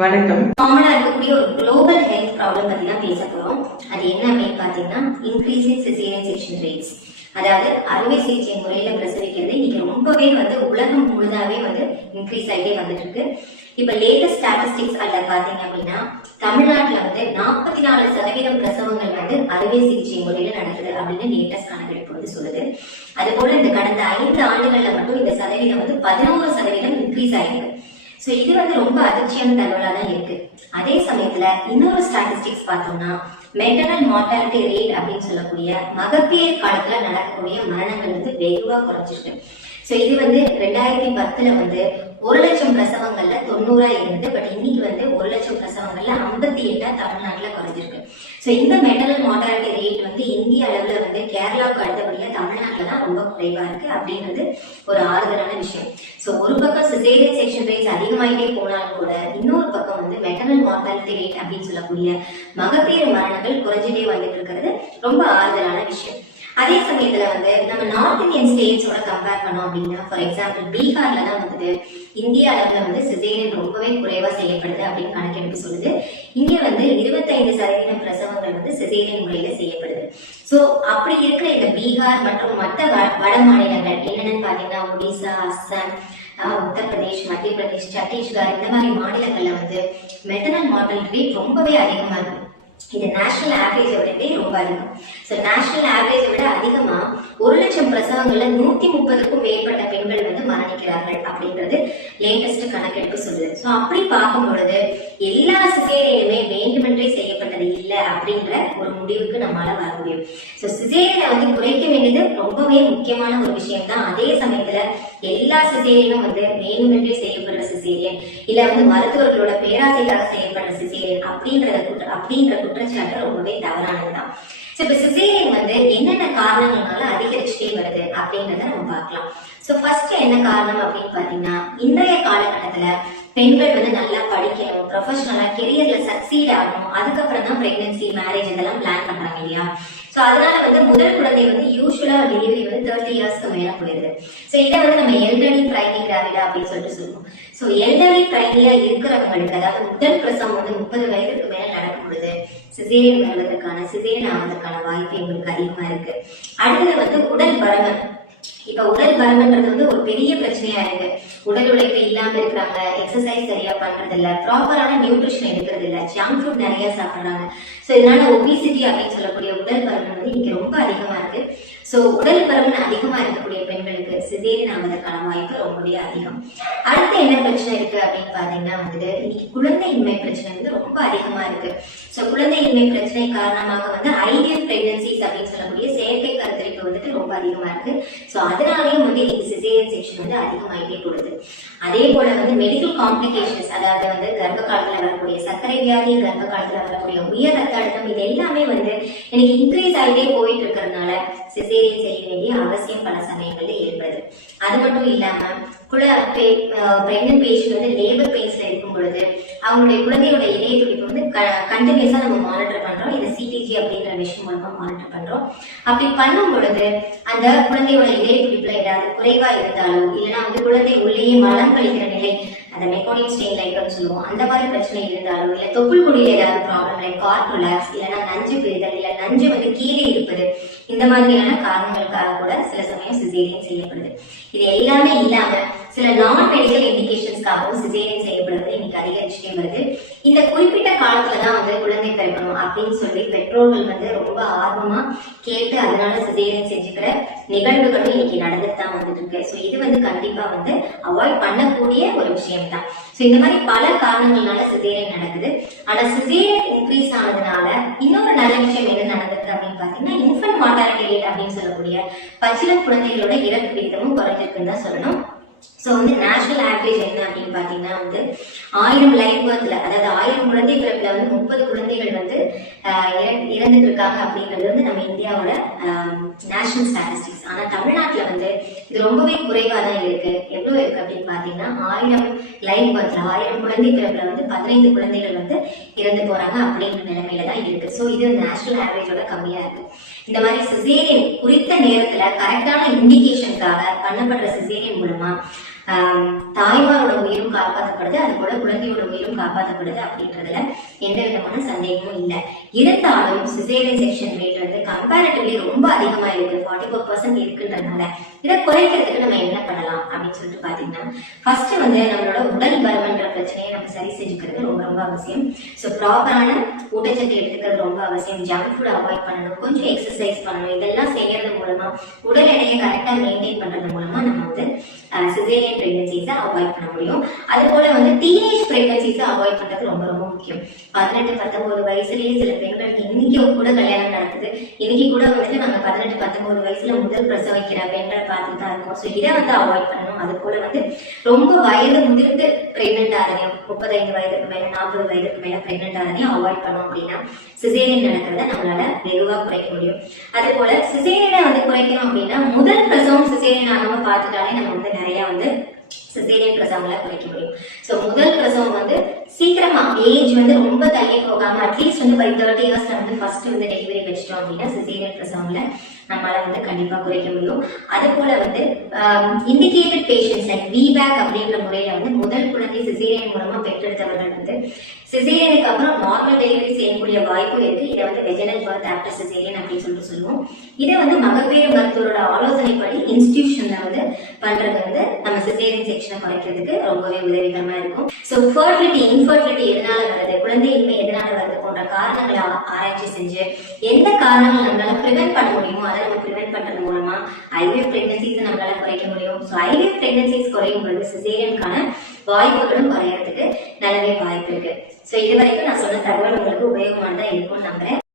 வணக்கம். காமனா இருக்கக்கூடிய ஒரு குளோபல் ஹெல்த் ப்ராப்ளம் பத்தி தான் பேச போறோம். அது என்ன அப்படின்னு பாத்தீங்கன்னா இன்க்ரீசிங் சிசேரியன் செக்ஷன் ரேட்ஸ். அதாவது அறுவை சிகிச்சை முறையில பிரசவிக்கிறது இன்னைக்கு ரொம்பவே உலகம் முழுதாவே இன்க்ரீஸ் ஆகிட்டே வந்துட்டு இருக்கு. இப்ப லேட்டஸ்ட் ஸ்டாட்டிஸ்டிக்ஸ் அல்ல பாத்தீங்க அப்படின்னா தமிழ்நாட்டுல 44% பிரசவங்கள் அறுவை சிகிச்சை முறையில நடக்குது அப்படின்னு லேட்டஸ்ட் கணக்கெடுப்பு சொல்லுது. அது போல இந்த கடந்த 5 ஆண்டுகள்ல மட்டும் இந்த சதவீதம் 11% இன்க்ரீஸ் ஆயிருக்கு. சோ இது ரொம்ப அதிர்ச்சியான தகவலா தான் இருக்கு. அதே சமயத்துல இன்னொரு ஸ்டாட்டிஸ்டிக்ஸ் பார்த்தோம்னா மெட்டர்னல் மார்டாலிட்டி ரேட் அப்படின்னு சொல்லக்கூடிய மகப்பேறு காலத்துல நடக்கக்கூடிய மரணங்கள் வெகுவா குறைஞ்சிருக்கு. சோ இது 2010ல 1,00,000 பிரசவங்கள்ல 90 இருந்தது. பட் இன்னைக்கு 1,00,000 பிரசவங்கள்ல 58 தமிழ்நாட்டுல குறைஞ்சிருக்கு. சோ இந்த மெட்டர்னல் மார்டாலிட்டி ரேட் இந்திய அளவுல கேரளாவுக்கு அடுத்தபடியா தமிழ்நாட்டுல தான் ரொம்ப குறைவா இருக்கு அப்படின்றது ஒரு ஆறுதலான விஷயம். சோ ஒரு பக்கம் சிசேரியன் செக்ஷன் ரேட்ஸ் அதிகமாயிட்டே போனாலும் கூட இன்னொரு பக்கம் மெட்டர்னல் மார்டாலிட்டி ரேட் அப்படின்னு சொல்லக்கூடிய மகப்பேறு மரணங்கள் குறைஞ்சிட்டே வந்துட்டு இருக்கிறது ரொம்ப ஆறுதலான விஷயம். அதே சமயத்துல நம்ம நார்த் இந்தியன் ஸ்டேட்ஸோட கம்பேர் பண்ணோம் அப்படின்னா ஃபார் எக்ஸாம்பிள் பீகார்ல தான் இந்திய அளவுல சிசேரியன் ரொம்பவே குறைவா செய்யப்படுது அப்படின்னு கணக்கெடுப்பு சொல்லுது. இங்க 25% பிரசவங்கள் சிசேரியன் முறையில செய்யப்படுது. சோ அப்படி இருக்கிற இந்த பீகார் மற்றும் மற்ற வட மாநிலங்கள் என்னென்னு பாத்தீங்கன்னா ஒடிசா, அஸ்ஸாம், உத்தரப்பிரதேஷ், மத்திய பிரதேஷ், சத்தீஸ்கர் இந்த மாதிரி மாநிலங்கள்ல மெட்டர்னல் மார்டாலிட்டி ரேட் ரொம்பவே அதிகமா இருக்கு. இது நேஷனல் ஆவரேஜை விட ரொம்ப அதிகம். சோ நேஷனல் ஆவரேஜை விட அதிகமா 1,00,000 பிரசவங்கள்ல 130க்கும் மேற்பட்ட பெண்கள் மரணிக்கிறார்கள் அப்படின்றது லேட்டஸ்ட் கணக்கெடுப்பு சொல்லுது. சோ அப்படி பார்க்கும் பொழுது எல்லா சிசேரியனுமே வேண்டுமென்றே செய்யப்பட்டது இல்ல அப்படின்ற ஒரு முடிவுக்கு நம்மளால வர முடியும். சோ சிசேரியனை குறைக்க வேண்டியது ரொம்பவே முக்கியமான ஒரு விஷயம் தான். அதே சமயத்துல எல்லா சிசேரியனும் வேண்டுமென்றே செய்யப்படுற சிசேரியன் இல்ல மருத்துவர்களோட பேராசைக்காக செய்யப்படுற சிசேரியன் அப்படின்ற குற்றச்சாட்டு ரொம்பவே தவறானதுதான். இப்ப சிசேரியன் என்னென்ன காரணங்களால அதிகரிச்சுட்டே வருது அப்படின்றத நம்ம பார்க்கலாம். சோ ஃபர்ஸ்ட் என்ன காரணம் அப்படின்னு பாத்தீங்கன்னா இன்றைய காலகட்டத்துல பெண்கள் நல்லா படிக்கணும், ப்ரொஃபஷனலா கெரியர்ல சக்சீட் ஆகணும், அதுக்கப்புறம் தான் பிரெக்னன்சி, மேரேஜ் இதெல்லாம் பிளான் பண்றாங்க இல்லையா. சோ அதனால முதல் குழந்தை யூஸ்வலா டெலிவரி 30 இயர்ஸ்க்கு மேல போயிருது. சோ இதை நம்ம எல்டர்லி பிரைமரி கிராவிடா அப்படின்னு சொல்லிட்டு சொல்லுவோம். சோ எல்டர்லி பிரைமரியா இருக்கிறவங்களுக்கு அதாவது முதல் பிரசவம் 30 வயதுக்கு மேல நடக்கும் பொழுது சிசேரியன் ஆவதற்கான வாய்ப்பு எங்களுக்கு அதிகமா இருக்கு. அடுத்தது உடல் பருமன். இப்ப உடல் பருமன்றது ஒரு பெரிய பிரச்சனையா இருக்கு. உடல் உழைப்பு இல்லாம இருக்கிறாங்க, எக்ஸசைஸ் சரியா பண்றது இல்ல, ப்ராப்பரான நியூட்ரிஷன் எடுக்கிறது இல்ல, ஜங்க் ஃபுட் நிறைய சாப்பிடுறாங்க. சோ இதனால ஒபிசிட்டி அப்படின்னு சொல்லக்கூடிய உடல் பருமன் இன்னைக்கு ரொம்ப அதிகமா இருக்கு. சோ உடல் பருமன் அதிகமா இருக்கக்கூடிய பெண்களுக்கு சிசேரியன் ஆவதற்கான வாய்ப்பு ரொம்பவே அதிகம். அடுத்து என்ன பிரச்சனை இருக்கு அப்படின்னு பாத்தீங்கன்னா இன்னைக்கு குழந்தையின்மை பிரச்சனை ரொம்ப அதிகமா இருக்கு. சோ குழந்தையின்மை பிரச்சனை காரணமாக ஐடியல் பிரெக்னன்சிஸ் அப்படின்னு சொல்லக்கூடிய செயற்கை கருத்தரிப்பு ரொம்ப அதிகமா இருக்கு. சோ அதனாலயும் இன்னைக்கு சிசேரியன் செக்ஷன் அதிகமாயிட்டே போடுது. அதே போல மெடிக்கல் காம்ப்ளிகேஷன்ஸ் அதாவது கர்ப்ப காலத்துல வரக்கூடிய சர்க்கரை வியாதி, கர்ப்ப காலத்துல வரக்கூடிய உயர் ரத்த அழுத்தம் இது எல்லாமே எனக்கு இன்க்ரீஸ் ஆகிட்டே போயிட்டு இருக்கிறதுனால சிசேரியன் செய்ய வேண்டிய அவசியம் பல சமயங்கள்ல ஏற்படுது. அது மட்டும் இல்லாம பிரெக்னன்ட் பேஷண்ட் லேபர் பெயின்ஸ்ல இருக்கும் பொழுது அவங்களுடைய குழந்தையோட இதய துடிப்பு கண்டினியூஸா நம்ம மானிட்டர் பண்றோம். இந்த சிடிஜி அப்படின்ற விஷயம் மூலமா மானிட்டர் பண்றோம். அப்படி பண்ணும் பொழுது அந்த குழந்தையோட இதய துடிப்புல ஏதாவது குறைவா இருந்தாலோ இல்லைன்னா குழந்தை உள்ளேயே மலம் கழிக்கிற நிலை, அந்த மெக்கானிக் ஸ்டெயின் லைக்னு சொல்லுவோம், அந்த மாதிரி பிரச்சனை இருந்தாலும் இல்ல தொப்புள் கொடியில ஏதாவது ப்ராப்ளம் லைக் கார்புலாப்ஸ் இல்லைன்னா நஞ்சு பிரிதல் இல்ல நஞ்சு கீழே இருப்பது இந்த மாதிரியான காரணங்களுக்காக கூட சில சமயம் சிசேரியன் செய்யப்படுது. இது எல்லாமே இல்லாம சில நான் மெடிக்கல் இண்டிகேஷன்ஸ்க்காகவும் சிசேரியன் செய்யப்படுவது இன்னைக்கு அதிகரிச்சுட்டே வருது. இந்த குறிப்பிட்ட காலத்துலதான் குழந்தை பிறக்கணும் அப்படின்னு சொல்லி பெற்றோர்கள் ரொம்ப ஆர்வமா கேட்டு அதனால சிசேரியன் செஞ்சுக்கிற நிகழ்வுகளும் இன்னைக்கு நடந்துட்டு தான் இருக்கு. சோ இது கண்டிப்பா அவாய்ட் பண்ணக்கூடிய ஒரு விஷயம் தான். சோ இந்த மாதிரி பல காரணங்களால சிசேரியன் நடக்குது. ஆனா சிசேரியன் இன்க்ரீஸ் ஆனதுனால இன்னொரு நல்ல விஷயம் என்ன நடந்திருக்கு அப்படின்னு பாத்தீங்கன்னா இன்ஃபன்ட் மார்டாலிட்டி ரேட் அப்படின்னு சொல்லக்கூடிய பச்சிளம் குழந்தைகளோட இறப்பு விகிதமும் குறைஞ்சிருக்குன்னு தான் சொல்லணும். சோ நேஷனல் ஆவரேஜ் என்ன அப்படின்னு பாத்தீங்கன்னா 1000 லைஃப் பர்த்ல அதாவது 1000 குழந்தை பிறப்புல 30 குழந்தைகள் இறந்துட்டு இருக்காங்க அப்படின்றது நம்ம இந்தியாவோட நேஷனல் ஸ்டாட்டிஸ்டிக்ஸ். ஆனா தமிழ்நாட்டுல இது ரொம்பவே குறைவா தான் இருக்கு. எவ்வளவு இருக்கு அப்படின்னு பாத்தீங்கன்னா 1000 லைஃப் பர்த்ல 1000 குழந்தை பிறப்புல 15 குழந்தைகள் இறந்து போறாங்க அப்படின்ற நிலைமையில தான் இருக்கு. சோ இது நேஷனல் ஆவரேஜோட கம்மியா இருக்கு. இந்த மாதிரி சிசேரியன் குறித்த நேரத்துல கரெக்டான இண்டிகேஷனுக்காக பண்ணப்படுற சிசேரியன் மூலமா தாய்மாரோட உயிரும் காப்பாற்றப்படுது, அது கூட குழந்தையோட உயிரும் காப்பாற்றப்படுது அப்படின்றதுல எந்த விதமான சந்தேகமும் இல்லை. இருந்தாலும் சிசேரியன் செக்ஷன் ரேட் வந்து கம்பேரிட்டிவ்லி ரொம்ப அதிகமா இருக்கு, 44% இருக்குன்றதுனால இதை குறைக்கிறதுக்கு நம்ம என்ன பண்ணலாம் அப்படின்னு சொல்லிட்டு பாத்தீங்கன்னா, ஃபர்ஸ்ட் வந்து நம்மளோட உடல் பருமன்ற பிரச்சனையை நம்ம சரி செஞ்சுக்கிறது ரொம்ப ரொம்ப அவசியம். ஸோ ப்ராப்பரான ஊட்டச்சத்து எடுத்துக்கிறது ரொம்ப அவசியம். ஜங்க் ஃபுட் அவாய்ட் பண்ணணும், கொஞ்சம் எக்ஸசைஸ் பண்ணணும். இதெல்லாம் செய்யறது மூலமா, உடல் எடையை கரெக்டா மெயின்டைன் பண்றது மூலமா நம்ம வந்து சிசேரியன் பிரெக்னன்சிஸை அவாய்ட் பண்ண முடியும். அது போல வந்து டீனேஜ் பிரெக்னன்சிஸை அவாய்ட் பண்றது ரொம்ப ரொம்ப முக்கியம். 18-19 வயசுலயே சில பெண்களுக்கு இன்னைக்கு கூட கல்யாணம் நடக்குது. இன்னைக்கு கூட வந்துட்டு நம்ம 18-19 வயசுல முதல் பிரசவிக்கிற பெண்கள் பார்த்துட்டு தான் இருக்கோம். ஸோ இதை வந்து அவாய்ட் பண்ணணும். அது போல வந்து ரொம்ப வயது முதிர்ந்து பிரெக்னென்ட் ஆகிறதையும், 35 வயதுக்கு மேல 40 வயதுக்கு மேல பிரெக்னென்ட் ஆகிறதையும் அவாய்ட் பண்ணோம் அப்படின்னா சிசேரியன் நடக்கிறத நம்மளால வெகுவா குறைக்க முடியும். அது போல சிசேரியனை வந்து குறைக்கணும் அப்படின்னா முதல் பிரசவம் சிசேரியன் ஆகாம பார்த்துட்டாலே நம்ம வந்து நிறைய வந்து சிசேரியன் பிரசவங்களை குறைக்க முடியும். ஸோ முதல் பிரசவம் வந்து சீக்கிரமா ஏஜ் வந்து ரொம்ப தள்ளி போகாம அட்லீஸ்ட் வந்து பை 30 இயர்ஸ்ல வந்து ஃபர்ஸ்ட் வந்து டெலிவரி வச்சிட்டோம் அப்படின்னா சிசேரியன் பிரசவங்களை நம்மளால வந்து கண்டிப்பா குறைக்க முடியும். அது போல வந்து இண்டிகேட்டட் பேஷன்ஸ் லைக் விபேக் அப்படின்ற முறையில வந்து முதல் குழந்தை சிசேரியன் மூலமா பெற்றெடுத்தவர்கள் வந்து சிசேரியனுக்கு அப்புறம் நார்மல் டெலிவரி செய்யக்கூடிய வாய்ப்பு இருக்கு. இதை வந்து வெஜினல் பர்த் ஆஃப்டர் சிசேரியன் அப்படின்னு சொல்லிட்டு சொல்லுவோம். இதை வந்து மகப்பேறு மருத்துவரோட ஆலோசனைப்படி இன்ஸ்டிடியூஷன்ல வந்து பண்றது வந்து நம்ம சிசேரியன் செக்ஷனை குறைக்கிறதுக்கு ரொம்பவே உதவிகரமா இருக்கும். ஸோ ஃபர்டிலிட்டி, இன்ஃபர்டிலிட்டி எதனால வருது, குழந்தையின்மை எதனால வருது போன்ற காரணங்களை ஆராய்ச்சி செஞ்சு எந்த காரணங்கள் நம்மளால ப்ரிவென்ட் பண்ண முடியுமோ அதை நம்ம ப்ரிவென்ட் பண்றது மூலமா ஐவிஎஃப் பிரெக்னன்சிஸை நம்மளால குறைக்க முடியும். ஸோ ஐவிஎஃப் பிரெக்னன்சிஸ் குறையும் பொழுது சிசேரியனுக்கான வாய்ப்புகளும் குறையறதுக்கு நல்லாவே வாய்ப்பு இருக்கு. ஸோ இது வரைக்கும் நான் சொன்ன தகவல் உங்களுக்கு உபயோகமானதா இருக்கும்னு நம்புறேன்.